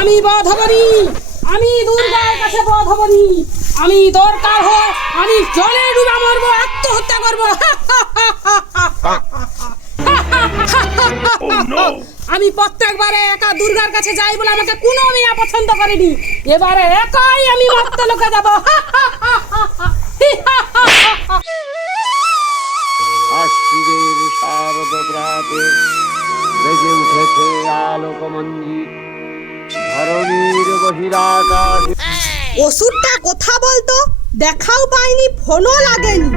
আমি বধ হবনি আমি দুর্গার কাছে বধ হবনি আমি দরকার হয় আমি জলে ডুবা মরবো আত্মহত্যা করব আমি প্রত্যেকবারে একা দুর্গার কাছে যাই বলে আমাকে কোনো মেয়ে পছন্দ করেনি এবারে একাই আমি মত্ত লোকে যাব আশ্বিরের শারদ প্রাতে বেজে উঠেছে আলোকমঞ্জিত ওষুধটা কথা বলতো? দেখাও পাইনি, ফোনও লাগেনি।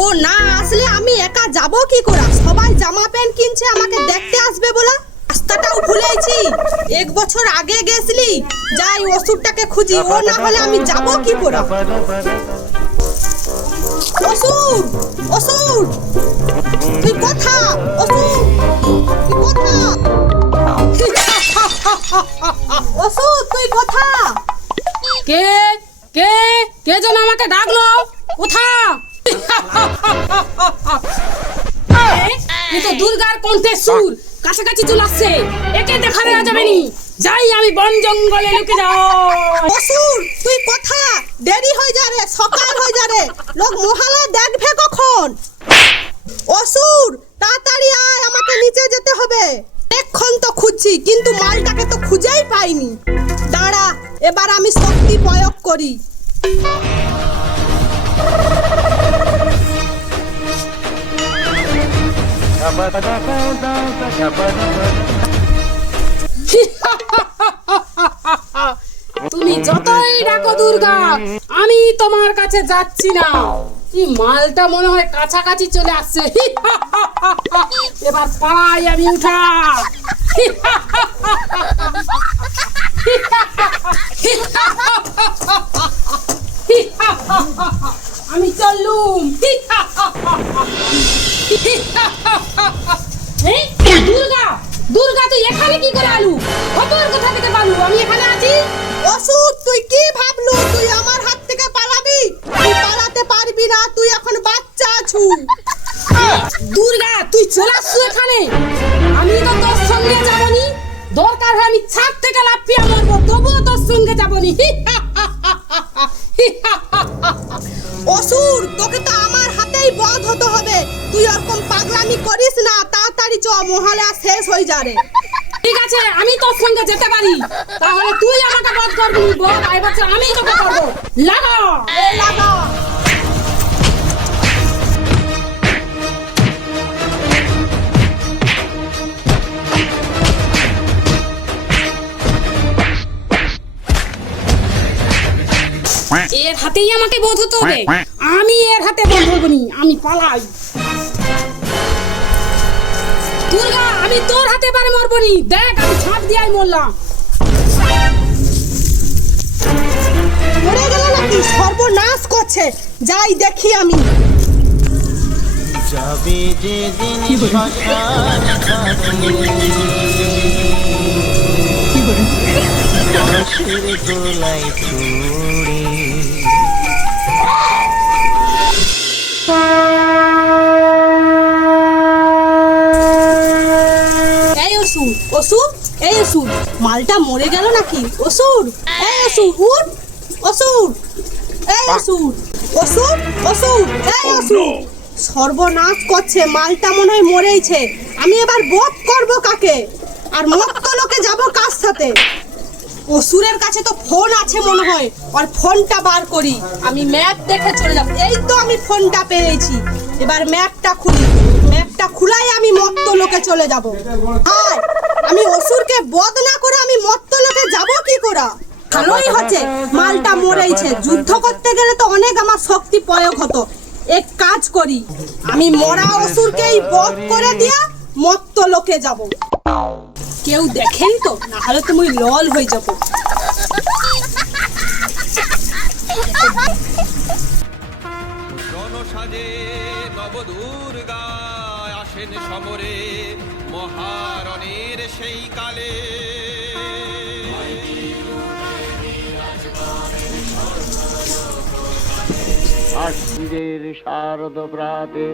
ও না আসলে আমি একা যাব কি করে? সবাই জামা প্যান্ট কিনছে, আমাকে দেখতে আসবে বলে। রাস্তাটাও ভুলেছি এক বছর আগে গেছলি যাই ওষুধটাকে খুঁজি। ও না হলে আমি যাব কি করে? ওষুধ ওষুধ। তুই কথা? ওষুধ। তুই কথা? ওষুধ তুই কথা? কে কে কে যেন আমাকে ডাকলো? কোথা? এ তো দুর্গার কণ্ঠে সুর। কাছাকাছি চলে আসছে। একে দেখা দেওয়া যাবে নি। যাই আমি বন জঙ্গলে লুকে যাও অসুর তুই কথা? দেরি হয়ে যা রে সকাল হয়ে যা রে। লোক মহালা পাইনি দাঁড়া, এবার আমি শক্তি প্রয়োগ করি। তুমি যতই ডাকো দুর্গা, আমি তোমার কাছে যাচ্ছি না। কি মালটা মনে হয় কাছাকাছি চলে আসছে। এবার পাড়াই আমি উঠা। হয় আমি ছাদ থেকে লাফিয়ে মরবো, তবুও তোর সঙ্গে যাবনি অসুর, তোকে তো আমার হাতেই বধ হতে হবে। তুই ওরকম পাগলামি করিস না, তাড়াতাড়ি চ, মহলা শেষ হয়ে যা রে। ঠিক আছে, আমি তোর সঙ্গে যেতে পারি। তাহলে তুই আমাকে বধ করবি বধ এবার আমি তোকে করব। লাগা লাগা এর হাতেই আমাকে বোধ হতে হবে। আমি এর হাতে বোধ হব নি আমি পালাই। দুর্গা আমি তোর হাতে পারে মরবো নি। দেখ আমি ছাপ দিয়াই মরলাম। মরে গেল নাকি সর্বনাশ করছে যাই দেখি আমি। যাবে যে দিন বাঁশের দোলায় চড়ে এই অসুর অসুর এই অসুর মালটা মরে গেল নাকি? অসুর এই অসুর উঠ অসুর এই অসুর অসুর অসুর এই অসুর সর্বনাশ করছে মালটা মনে হয় মরেইছে। আমি এবার বোধ করব কাকে? আর মক্ত লোকে যাব কার সাথে? অসুরের কাছে তো ফোন আছে মনে হয়। আর ফোনটা বার করি। আমি ম্যাপ দেখে চলে যাব। এই তো আমি ফোনটা পেয়েছি। এবার ম্যাপটা খুলি। ম্যাপটা খুলাই আমি মত্ত লোকে চলে যাব। আর আমি অসুরকে বদ না করে আমি মত্ত লোকে যাব কি করে? ভালোই হচ্ছে। মালটা মরেইছে। যুদ্ধ করতে গেলে তো অনেক আমার শক্তি প্রয়োগ হতো। এক কাজ করি। আমি মরা অসুরকেই বধ করে দিয়া মত্ত লোকে যাব। কেউ দেখেন তো না হলে তো মুই লল হয়ে যাব। জনসাজে নবদুর্গা আসেন সমরে মহারণের সেই কালে। আশ্বিরের শারদ প্রাতে